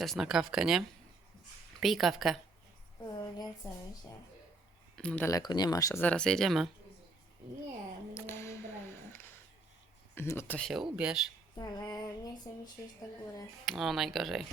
Czas na kawkę, nie? Pij kawkę. Nie chcemy się. No daleko nie masz, a zaraz jedziemy. Nie, my nie mamy broni. No to się ubierz. Ale nie chce mi się iść na górę. O, najgorzej.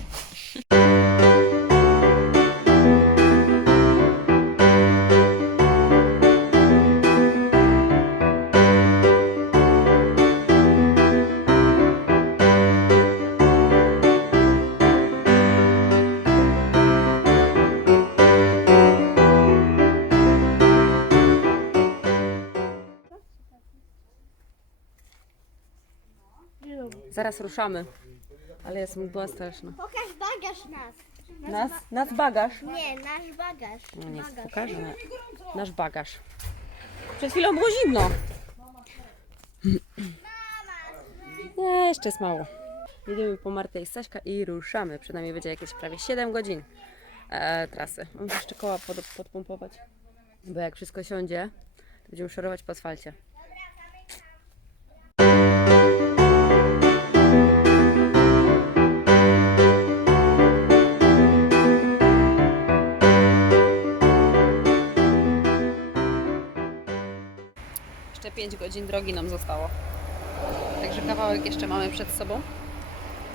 Zaraz ruszamy. Ale jest mgła straszna. Pokaż bagaż nas. Nas? Nas bagaż. Nie, nasz bagaż. No nie pokażę. Nasz bagaż. Przed chwilą było zimno. Nie, jeszcze jest mało. Jedziemy po Martę i Staśka i ruszamy. Przed nami będzie jakieś prawie 7 godzin e, trasy. Mam jeszcze koła pod, podpompować. Bo jak wszystko siądzie, to będziemy szorować po asfalcie. Jeszcze 5 godzin drogi nam zostało. Także kawałek jeszcze mamy przed sobą.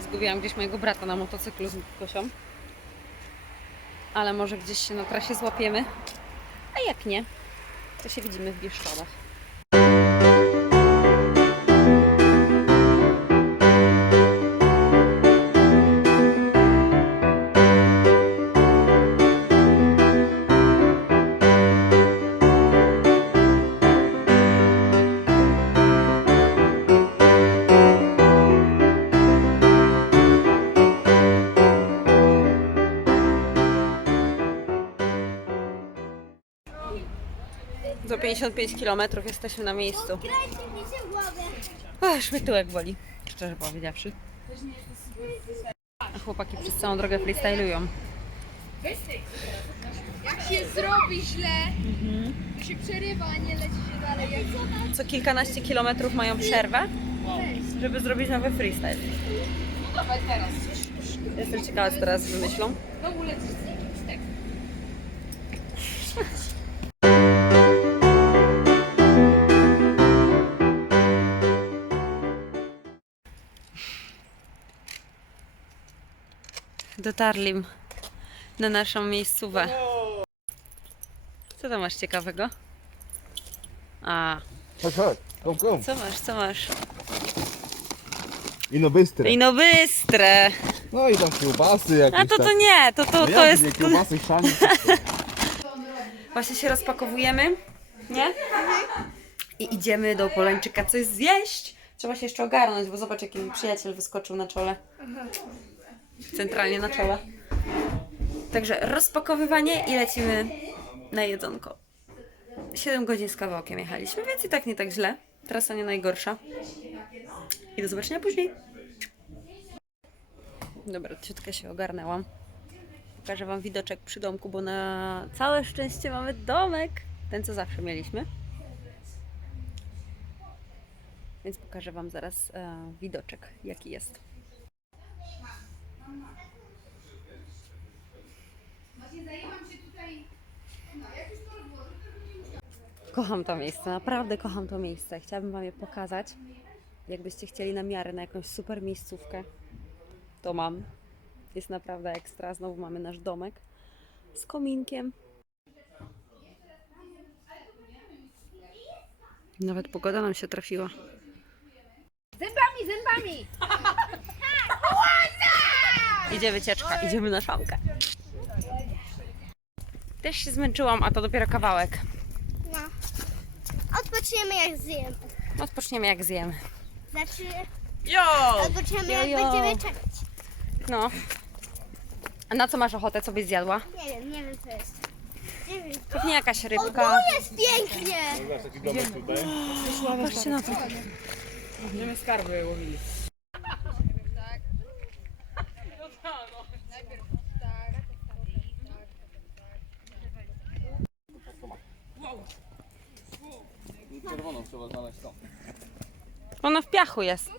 Zgubiłam gdzieś mojego brata na motocyklu z Gosią. Ale może gdzieś się na trasie złapiemy. A jak nie, to się widzimy w Bieszczadach. Za 55 km jesteśmy na miejscu. W. Ach, mnie tyłek boli, szczerze powiedziawszy. A chłopaki przez całą drogę freestylują. Jak się zrobi źle, to się przerywa, a nie leci się dalej. Jak Co kilkanaście kilometrów mają przerwę, żeby zrobić nowy freestyle. No dawaj teraz. Jestem ciekawa, co teraz wymyślą. Znowu lecisz z jakimś tekstem. Dotarli na naszą miejscówę. Co tam masz ciekawego? A, Chodź, chodź, kom, kom. co masz, co masz? I no bystre. Ino bystre! No i tam kiełbasy jakieś A to to nie, to, to, No to jest... Nie, kiełbasy. Właśnie się rozpakowujemy, nie? I idziemy do Polańczyka coś zjeść. Trzeba się jeszcze ogarnąć, bo zobacz jaki mi przyjaciel wyskoczył na czole. Centralnie na czole. Także rozpakowywanie i lecimy na jedzonko. 7 godzin z kawałkiem jechaliśmy, więc i tak nie tak źle. Trasa nie najgorsza. I do zobaczenia później. Dobra, ciutkę się ogarnęłam. Pokażę Wam widoczek przy domku, bo na całe szczęście mamy domek. Ten, co zawsze mieliśmy. Więc pokażę Wam zaraz e, widoczek, jaki jest. Kocham to miejsce, naprawdę kocham to miejsce. Chciałabym Wam je pokazać. Jakbyście chcieli na miarę na jakąś super miejscówkę, to mam. Jest naprawdę ekstra. Znowu mamy nasz domek z kominkiem. Nawet pogoda nam się trafiła. Zębami, zębami! Idzie wycieczka, idziemy na szamkę. Też się zmęczyłam, a to dopiero kawałek. No. Odpoczniemy jak zjemy. Odpoczniemy jak zjemy. Znaczy, Jo! odpoczniemy Jo, jak jo. będziemy czekać. No. A na co masz ochotę, co byś zjadła? Nie wiem, nie wiem co jest. Nie wiem. Pewnie jakaś O, rybka. tu jest pięknie! Patrzcie na to. Będziemy skarby łowili. Czerwoną trzeba znaleźć to. Ona w piachu jest.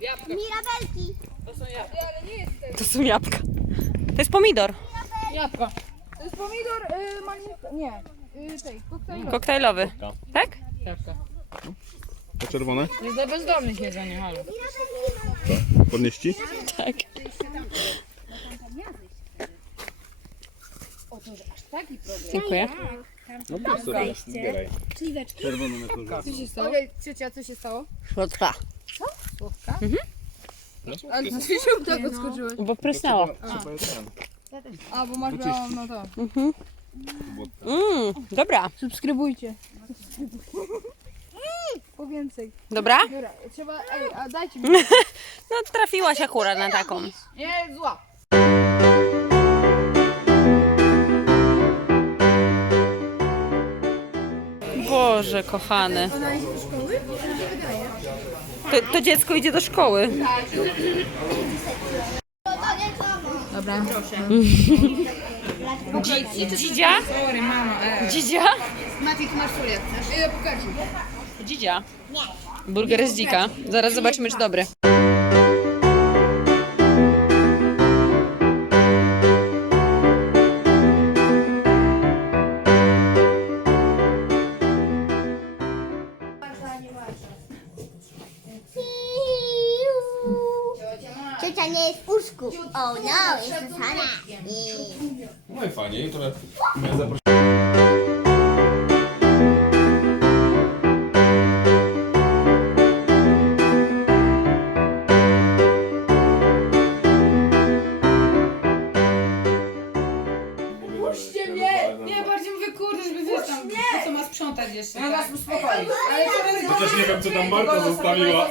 Jabłka. Mirabelki. To są jabłka. Ale nie jest. To są jabłka. To jest pomidor Jabłka. To jest pomidor, y, maliny... Nie. Y, tej, koktajlowy. koktajlowy. Tak? Jabłka. To czerwone? To jest dla bezdomnych jedzenie, halo. Podnieść ci? Tak. Dziękuję. No to sobie zbieraj. Czerwone na to Co się stało? Okej, ciocia, co się stało? Słodka. Słodka? Mhm. Ale co się tak odskoczyłeś? Bo prysnęło. A, bo masz białą, no to. Mmm, dobra. Subskrybujcie. Po więcej. Dobra? Dobra, trzeba, ej, a dajcie mi. No trafiłaś akurat na taką. Nie, zła. Boże, kochany. To, to dziecko idzie do szkoły. Dobra. Dzi- Dzidzia? Dzidzia? Masz? Dzidzia. Burger z dzika. Zaraz zobaczymy, czy dobry. Jest w łóżku. O no, jest zasana. No i fajnie, jutro mnie zaprosiłem. Puśćcie mnie! Nie, bardziej mówię, kurde, żeby wiesz tam, po co ma sprzątać jeszcze. Ja was uspokoić. Ale to jest... Chociaż nie wiem, co tam Marta zostawiła.